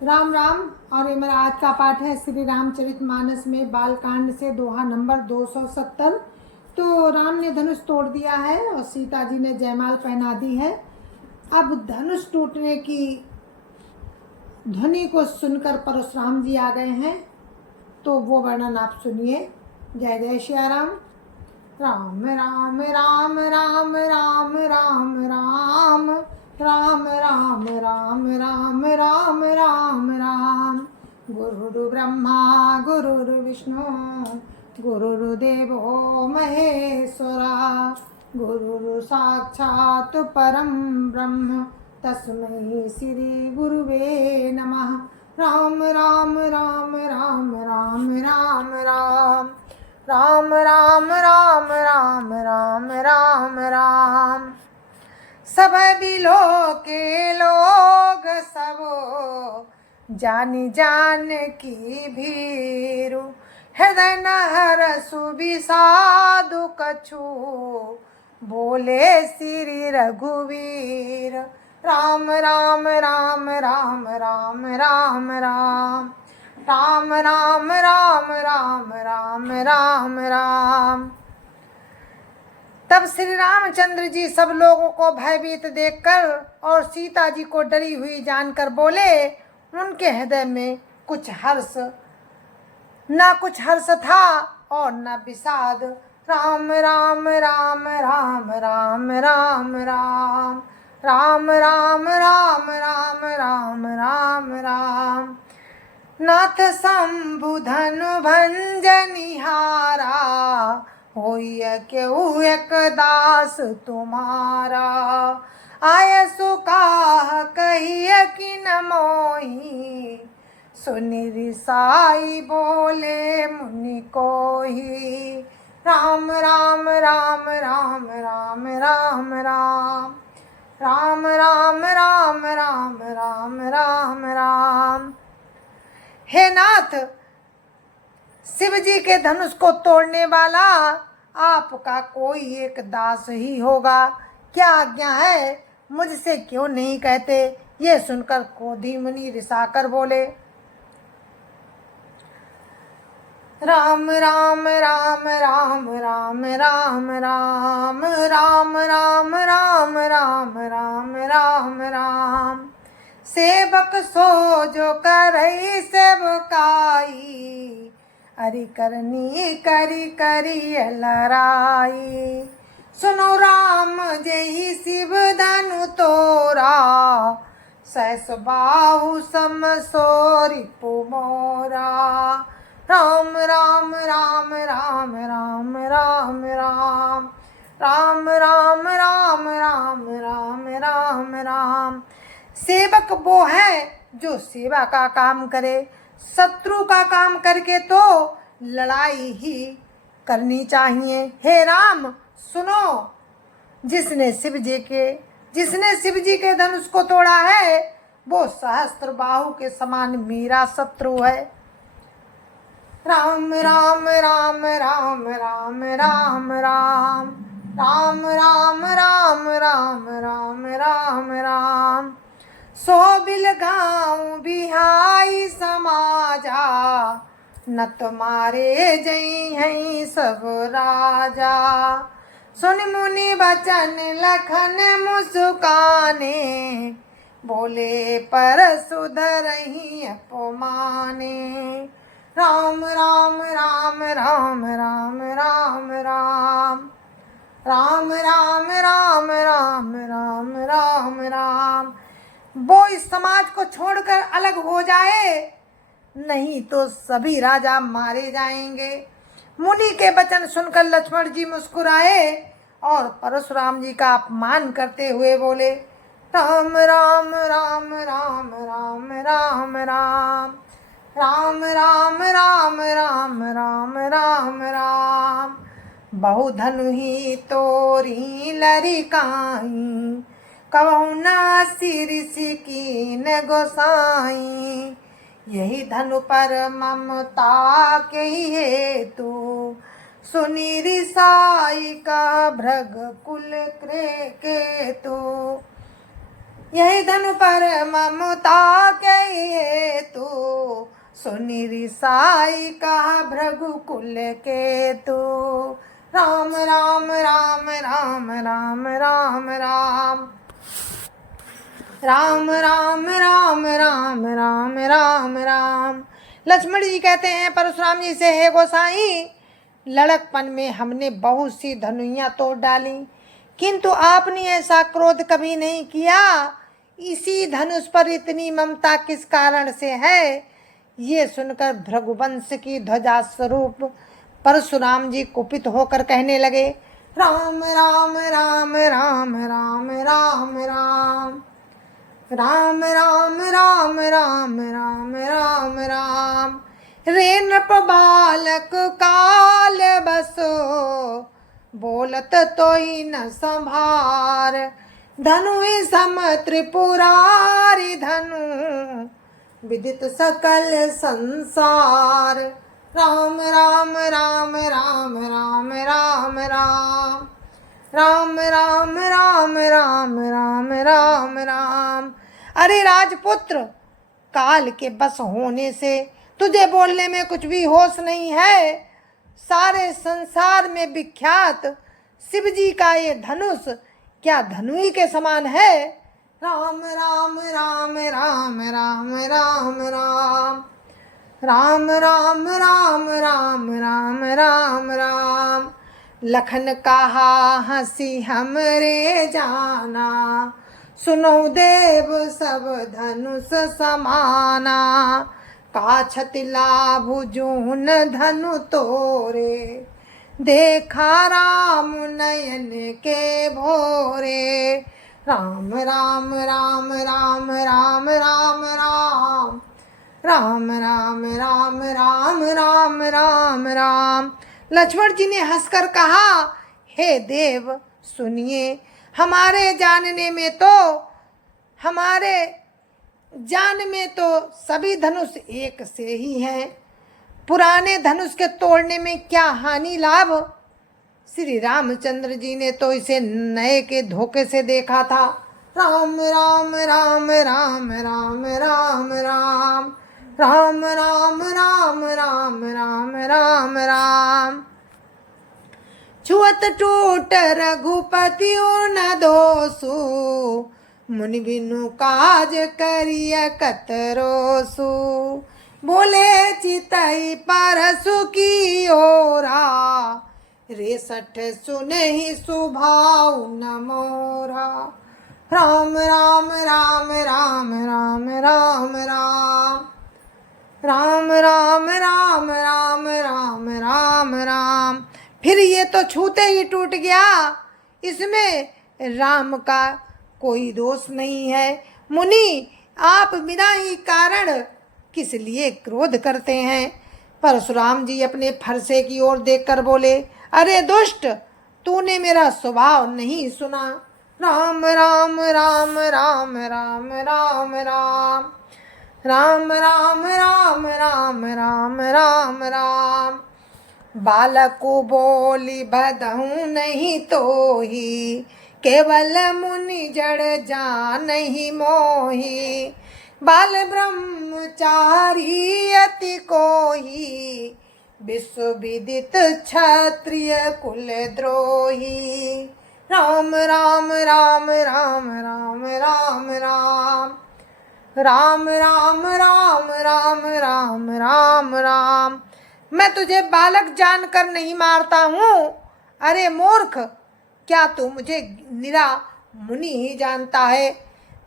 राम राम। और ये मेरा आज का पाठ है श्री रामचरितमानस में बालकांड से दोहा नंबर 270। तो राम ने धनुष तोड़ दिया है और सीता जी ने जयमाल पहना दी है। अब धनुष टूटने की ध्वनि को सुनकर परशुराम जी आ गए हैं, तो वो वर्णन आप सुनिए। जय जय श्री राम। राम राम राम राम राम राम राम राम राम राम राम राम राम राम। गुरुर् ब्रह्मा गुरुर्विष्णु गुरुर्देवो महेश्वरा, गुरुर् साक्षात् परं ब्रह्म तस्मै श्री गुरुवे नमः। राम राम राम राम राम राम राम राम राम राम राम राम राम राम। सब बिलो के लोग सब जानी जान की भीरु, हृदय नहर सुबिसादु कछु बोले श्री रघुवीर। राम राम राम राम राम राम राम राम राम राम राम राम राम राम। तब श्री रामचंद्र जी सब लोगों को भयभीत देखकर और सीता जी को डरी हुई जानकर बोले। उनके हृदय में कुछ हर्ष था और न विषाद। राम राम राम राम राम राम राम राम राम राम राम राम राम राम। नाथ शंभु धनु भंजनिहारा, होय केहू एक दास तुम्हारा। आय सुकाह कहिय कि न मोही, सुनि रिसाई बोले मुनि कोही। राम राम राम राम राम राम राम राम राम राम राम राम राम राम। हे नाथ, शिव जी के धनुष को तोड़ने वाला आपका कोई एक दास ही होगा। क्या आज्ञा है, मुझसे क्यों नहीं कहते? ये सुनकर क्रोधी मुनि रिसाकर बोले। राम राम राम राम राम राम राम राम राम राम राम राम राम राम। सेवक सो जो करई सेवकाई, अरि करनी करी करी लड़ाई। सुनो राम जय शिव धनु तोरा, सहस बाहु सम सोरी पुमोरा। राम राम राम राम राम राम राम राम राम राम राम राम राम राम। सेवक वो है जो सेवा का काम करे, शत्रु का काम करके तो लड़ाई ही करनी चाहिए। हे राम सुनो, जिसने शिव जी के धनुष को तोड़ा है, वो सहस्त्र बाहु के समान मेरा शत्रु है। राम राम राम राम राम राम राम राम राम राम राम राम राम राम। सो बिल गाँव बिहाई समाजा, न तुम्हारे जई हैं सब राजा। सुन मुनि बचन लखन मुस्काने, बोले पर सुधरहि अपमाने। राम राम राम राम राम राम राम राम राम राम राम राम राम राम। वो इस समाज को छोड़कर अलग हो जाए, नहीं तो सभी राजा मारे जाएंगे। मुनि के वचन सुनकर लक्ष्मण जी मुस्कुराए और परशुराम जी का अपमान करते हुए बोले। राम राम राम राम राम राम राम राम राम राम राम राम राम राम। बहु धनु ही तोरी लरिकाई, कहूँ ना ऋषि कीन गोसाई। यही धनु पर ममता के हेतु, सुनि रिसाई का भृग कुल केतु। यही धनु पर ममता के सुनी रिसाई कहा भृगुकुल केतु। राम राम राम राम राम राम राम राम राम राम राम राम राम राम। लक्ष्मण जी कहते हैं परशुराम जी से, हे गोसाई, लड़कपन में हमने बहुत सी धनुइयां तोड़ डाली, किंतु आपने ऐसा क्रोध कभी नहीं किया। इसी धनुष पर इतनी ममता किस कारण से है? ये सुनकर भृगुवंश की ध्वजा स्वरूप परशुराम जी कुपित होकर कहने लगे, राम राम राम राम राम राम राम राम राम राम राम राम राम राम। रे नृप बालक काल बसो, बोलत तो ही न संभार। धनु सम त्रिपुरारी धनु, विदित सकल संसार। राम राम राम राम राम राम राम राम राम राम राम राम राम राम। अरे राजपुत्र, काल के बस होने से तुझे बोलने में कुछ भी होश नहीं है। सारे संसार में विख्यात शिव जी का ये धनुष क्या धनुई के समान है? राम राम राम राम राम राम राम राम राम राम राम राम राम राम। लखन कहा हंसी हमरे जाना, सुनो देव सब धनुष समाना। काछत लाभु जून धनु तोरे, देखा राम नयन के भोरे। राम राम राम राम राम राम राम राम राम राम राम राम राम राम। लक्ष्मण जी ने हंसकर कहा, हे देव सुनिए, हमारे जान में तो सभी धनुष एक से ही हैं। पुराने धनुष के तोड़ने में क्या हानि लाभ? श्री रामचंद्र जी ने तो इसे नए के धोखे से देखा था। राम राम राम राम राम राम राम राम राम राम राम राम राम राम। छुअत टूट रघुपति न दोसु, मुनि बिनु काज करिय कतरोसु। बोले चितई परसु की ओरा, रेसठ सुनहि सुभाउ न मोरा। राम राम राम राम राम राम राम राम राम राम राम राम राम राम। फिर ये तो छूते ही टूट गया, इसमें राम का कोई दोष नहीं है। मुनि, आप बिना ही कारण किस लिए क्रोध करते हैं? परशुराम जी अपने फरसे की ओर देखकर बोले, अरे दुष्ट, तूने मेरा स्वभाव नहीं सुना। राम राम राम राम राम राम राम राम राम राम राम राम राम राम। बालक को बोली बधहूँ नहीं तो ही, केवल मुनि जड़ जान ही मोही। बाल ब्रह्मचारी अति कोही, विश्व विदित क्षत्रिय कुल द्रोही। राम राम राम राम राम राम राम राम राम राम राम राम राम राम। मैं तुझे बालक जानकर नहीं मारता हूँ। अरे मूर्ख, क्या तू मुझे निरा मुनि ही जानता है?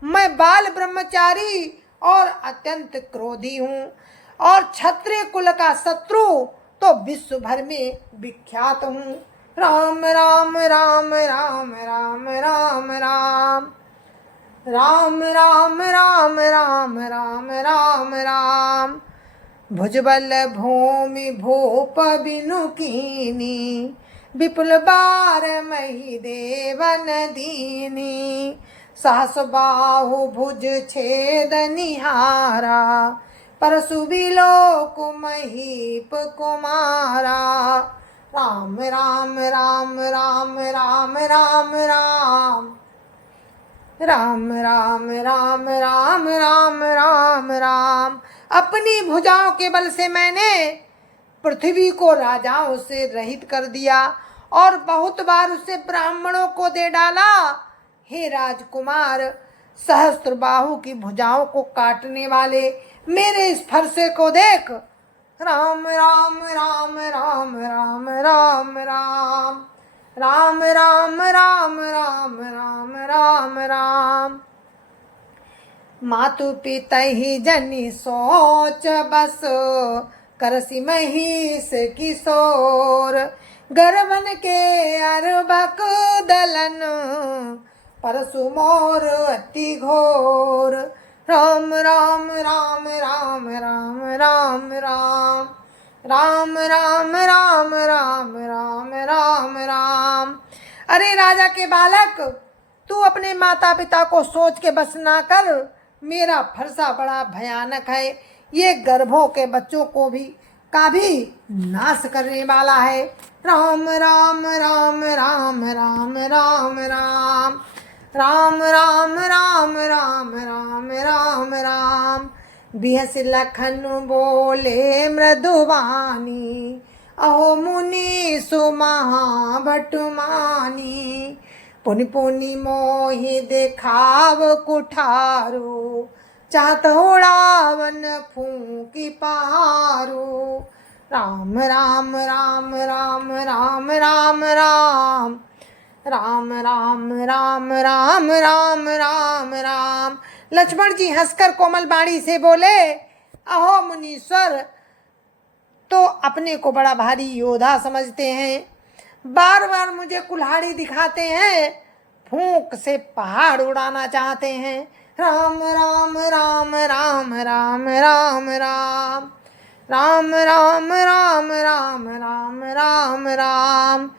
मैं बाल ब्रह्मचारी और अत्यंत क्रोधी हूँ, और क्षत्रिय कुल का शत्रु तो विश्व भर में विख्यात हूँ। राम राम राम राम राम राम राम राम राम राम राम राम राम राम। भुजबल भूमि भूप बिनु कीनी, विपुल बार मही देवन दीनी। सहस बाहु भुज छेद निहारा, परसु बिलोक महीप कुमारा। राम राम राम राम राम राम राम राम राम राम राम राम राम राम। अपनी भुजाओं के बल से मैंने पृथ्वी को राजाओं से रहित कर दिया और बहुत बार उसे ब्राह्मणों को दे डाला। हे राजकुमार, सहस्त्रबाहु की भुजाओं को काटने वाले मेरे इस फरसे को देख। राम राम राम राम राम राम राम राम राम राम राम राम राम राम। मातु पिता ही जनी सोच बस, करसी महिष किशोर। गर्वन के अरबक दलन, परसु मोर अति घोर। राम राम राम राम राम राम राम राम राम राम राम राम राम राम। अरे राजा के बालक, तू अपने माता पिता को सोच के बस ना कर। मेरा फरसा बड़ा भयानक है, ये गर्भों के बच्चों को भी नाश करने वाला है। राम राम राम राम राम राम राम राम राम राम राम राम राम राम। बिहस लखन बोले मृदुवानी, अहो मुनि सुमहा भटुमानी। पुनि पुनि मोहि देखाव कुठारो, चाहत उड़ावन फूंकी पहारो। राम राम राम राम राम राम राम राम राम राम राम राम राम राम। लक्ष्मण जी हंसकर कोमल बाणी से बोले, अहो मुनीश्वर, तो अपने को बड़ा भारी योद्धा समझते हैं, बार बार मुझे कुल्हाड़ी दिखाते हैं, फूंक से पहाड़ उड़ाना चाहते हैं। राम राम राम राम राम राम राम राम राम राम राम राम राम राम।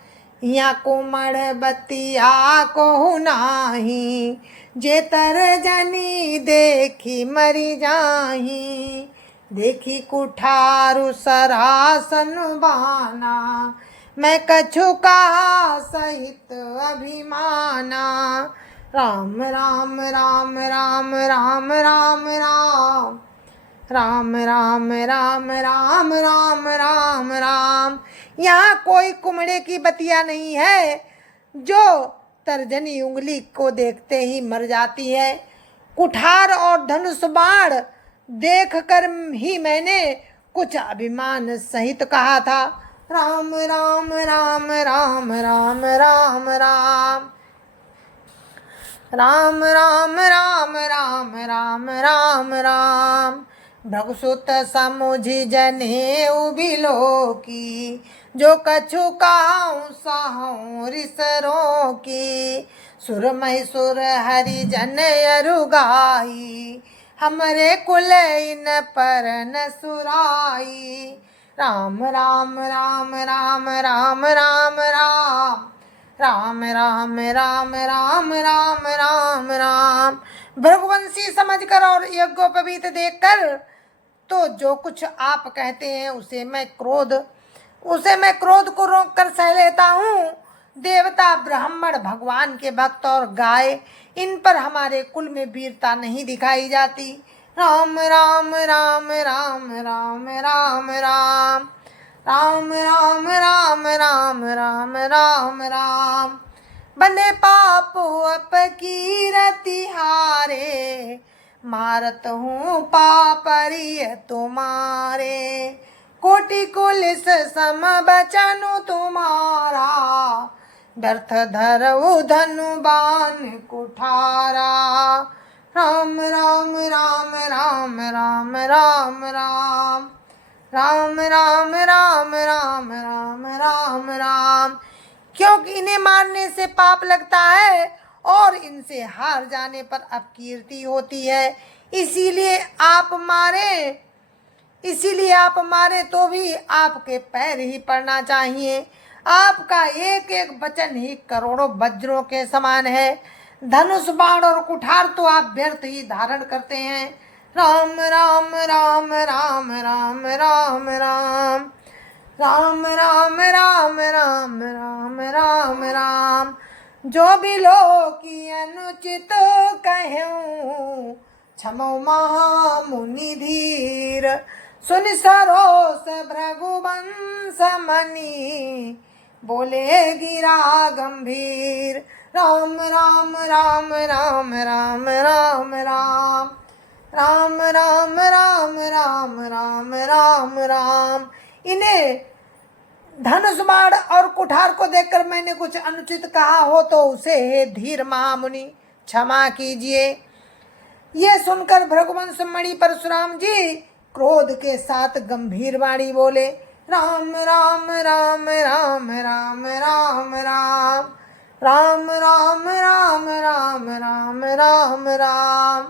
या कोमड़ बतिया को नाही, जेतर जनी देखी मरी जाही। देखी कुठारु सरासन बाना, मैं कछु कहा सहित अभिमाना। राम राम राम राम राम राम राम राम राम राम राम राम राम राम। यहाँ कोई कुमड़े की बतिया नहीं है जो तर्जनी उंगली को देखते ही मर जाती है। कुठार और धनुष बाण देख कर ही मैंने कुछ अभिमान सहित कहा था। राम राम राम राम राम राम राम राम राम राम राम राम राम राम। भृगुसुत समुझि जने उबिलो की, जो कछु काहूँ साहूँ रिसरो की। सुर महिसुर हरि जन अरुगाई, हमरे कुल इन पर न सुराई। राम राम राम राम राम राम राम राम राम राम राम राम राम राम। भृगुवंशी समझकर और यज्ञोपवीत देखकर तो जो कुछ आप कहते हैं उसे मैं क्रोध को रोक कर सह लेता हूँ। देवता, ब्राह्मण, भगवान के भक्त और गाय, इन पर हमारे कुल में वीरता नहीं दिखाई जाती। राम राम राम राम राम राम राम राम राम राम राम राम राम राम। बंदे पाप अपकीरति हारे, मारत हूँ पापरिय तुम्हारे। कोटि कुलिस सम बचनु तुम्हारा, व्यर्थ धरऊ धनु बान कुठारा। राम राम राम राम राम राम राम राम राम राम राम राम राम राम। क्योंकि इन्हें मारने से पाप लगता है और इनसे हार जाने पर अपकीर्ति होती है, इसीलिए आप मारे तो भी आपके पैर ही पड़ना चाहिए। आपका एक एक वचन ही करोड़ों वज्रों के समान है। धनुष, बाण और कुठार तो आप व्यर्थ ही धारण करते हैं। राम राम राम राम राम राम राम राम राम राम राम राम राम राम। जो भी लोग की अनुचित कहूँ, क्षमो महामुनि धीर। वीर सुन सरोस भृगुवंश मणि बोले गिरा गंभीर। राम राम राम राम राम राम राम राम राम राम राम राम राम राम। इन्हें धनुष बाण और कुठार को देखकर मैंने कुछ अनुचित कहा हो तो उसे हे धीर महामुनि क्षमा कीजिए। ये सुनकर भृगुवंश मणि परशुराम जी क्रोध के साथ गंभीर वाणी बोले, राम राम राम राम राम राम राम राम राम राम राम राम राम राम।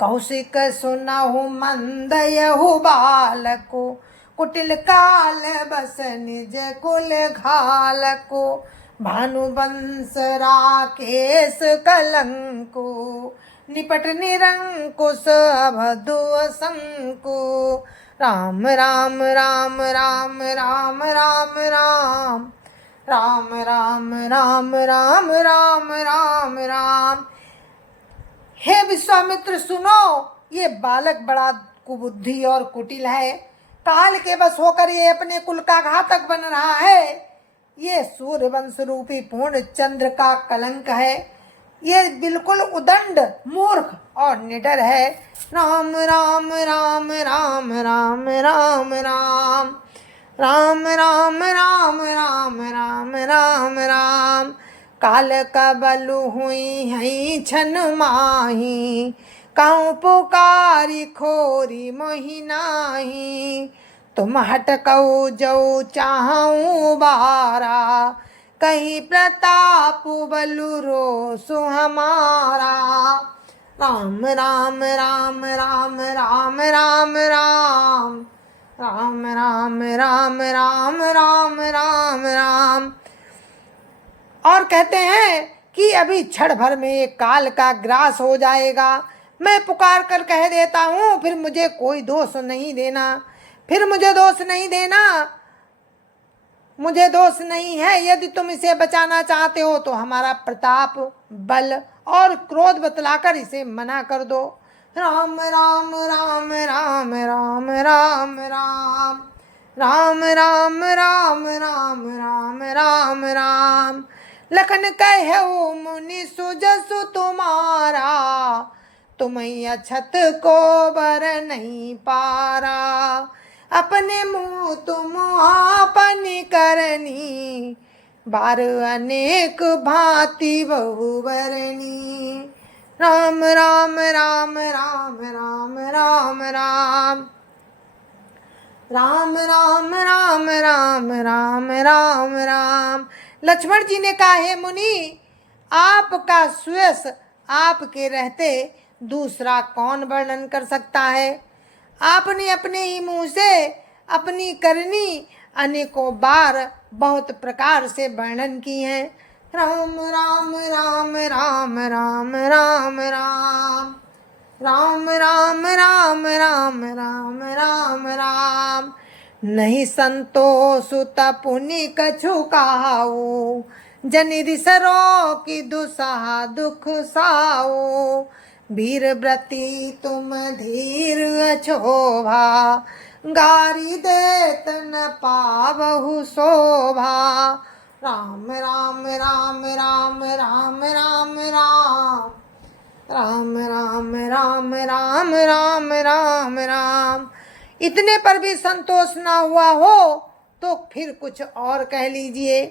कौशिक सुनहु मंदयहु बालको कुटिल काल बस निज कुल घालको भानुवंश राकेश कलंको निपट निरंकुश अवधु शंकु। राम राम राम राम राम राम राम राम राम राम राम राम राम राम। हे विश्वामित्र सुनो, ये बालक बड़ा कुबुद्धि और कुटिल है। काल के बस होकर ये अपने कुल का घातक बन रहा है। ये सूर्यवंश रूपी पूर्ण चंद्र का कलंक है। ये बिल्कुल उदंड मूर्ख और निडर है। राम राम राम राम राम राम राम राम राम राम राम राम राम राम। काल का बलु हुई हई छन माही कहूँ पुकारी खोरी मोहि नाही। तुम हटकऊ जो चाहूँ बारा कहीं प्रताप बलु रोसु हमारा। राम राम राम राम राम राम राम राम राम राम राम राम राम राम। और कहते हैं कि अभी क्षण भर में एक काल का ग्रास हो जाएगा। मैं पुकार कर कह देता हूँ, फिर मुझे कोई दोष नहीं देना, फिर मुझे दोष नहीं देना, मुझे दोष नहीं है। यदि तुम इसे बचाना चाहते हो तो हमारा प्रताप बल और क्रोध बतलाकर इसे मना कर दो। राम राम राम राम राम राम राम राम राम राम राम राम राम राम। लखन कहु मुनि सुजसु तुम्हारा तुम अछत को बर नहीं पारा। अपने मुँह तुम आपनी करनी बार अनेक भांति बहुवरणी। राम राम राम राम राम राम राम राम राम राम राम राम राम राम। लक्ष्मण जी ने कहा, हे मुनि, आपका सुयश आपके रहते दूसरा कौन वर्णन कर सकता है। आपने अपने ही मुंह से अपनी करनी अनेकों बार बहुत प्रकार से वर्णन की है। राम राम राम राम राम राम राम राम राम राम राम राम राम राम। नहीं संतोष तपुनि कछु काऊ जनि रिसरो की दुसहा दुख साओ। वीर व्रती तुम धीर अछोभा गारी देत न पावहु शोभा। राम राम राम राम राम राम राम राम राम राम राम राम राम राम। इतने पर भी संतोष ना हुआ हो तो फिर कुछ और कह लीजिए।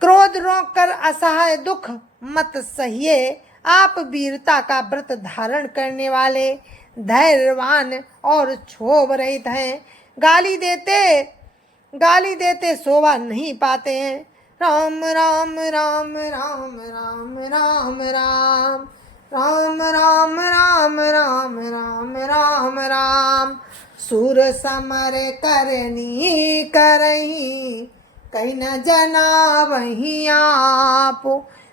क्रोध रोक कर असहाय दुख मत सहिए। आप वीरता का व्रत धारण करने वाले धैर्यवान और क्षोभ रहित हैं। गाली देते शोभा नहीं पाते हैं। राम राम राम राम राम राम राम राम राम राम राम राम राम राम। सूर समर करनी करही कहीं न जना वही आप।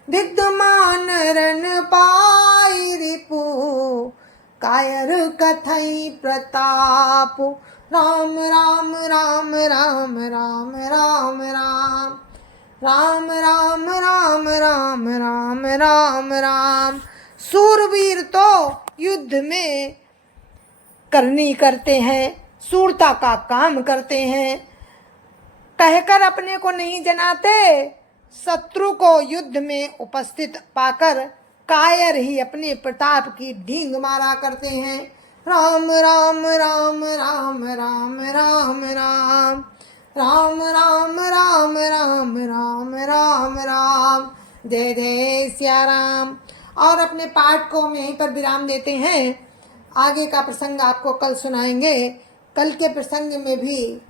विद्यमान रन पाई रिपु कायर कथई प्रताप। राम राम राम राम राम राम राम राम राम राम राम राम राम राम। सूरवीर तो युद्ध में करनी करते हैं, सूरता का काम करते हैं। कहकर अपने को नहीं जनाते, शत्रु को युद्ध में उपस्थित पाकर कायर ही अपने प्रताप की ढींग मारा करते हैं। राम राम राम राम राम राम राम राम राम राम राम राम राम राम, जय जय सिया राम। और अपने पाठ को हम यहीं पर विराम देते हैं। आगे का प्रसंग आपको कल सुनाएंगे। कल के प्रसंग में भी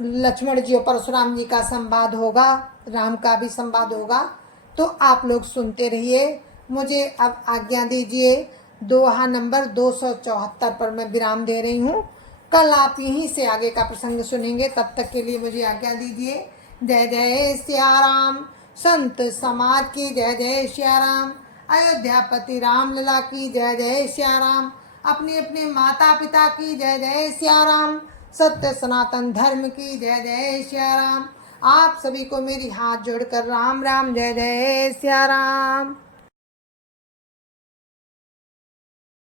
लक्ष्मण जी और परशुराम जी का संवाद होगा, राम का भी संवाद होगा, तो आप लोग सुनते रहिए। मुझे अब आज्ञा दीजिए। दोहा नंबर 274 पर मैं विराम दे रही हूँ। कल आप यहीं से आगे का प्रसंग सुनेंगे। तब तक के लिए मुझे आज्ञा दीजिए। जय जय सिया राम। संत समाज की जय जय सिया राम। अयोध्यापति राम लला की जय जय सिया राम। अपने अपने माता पिता की जय जय सिया राम। सत्य सनातन धर्म की जय जय सिया राम। आप सभी को मेरी हाथ जोड़कर राम राम, जय जय सिया राम।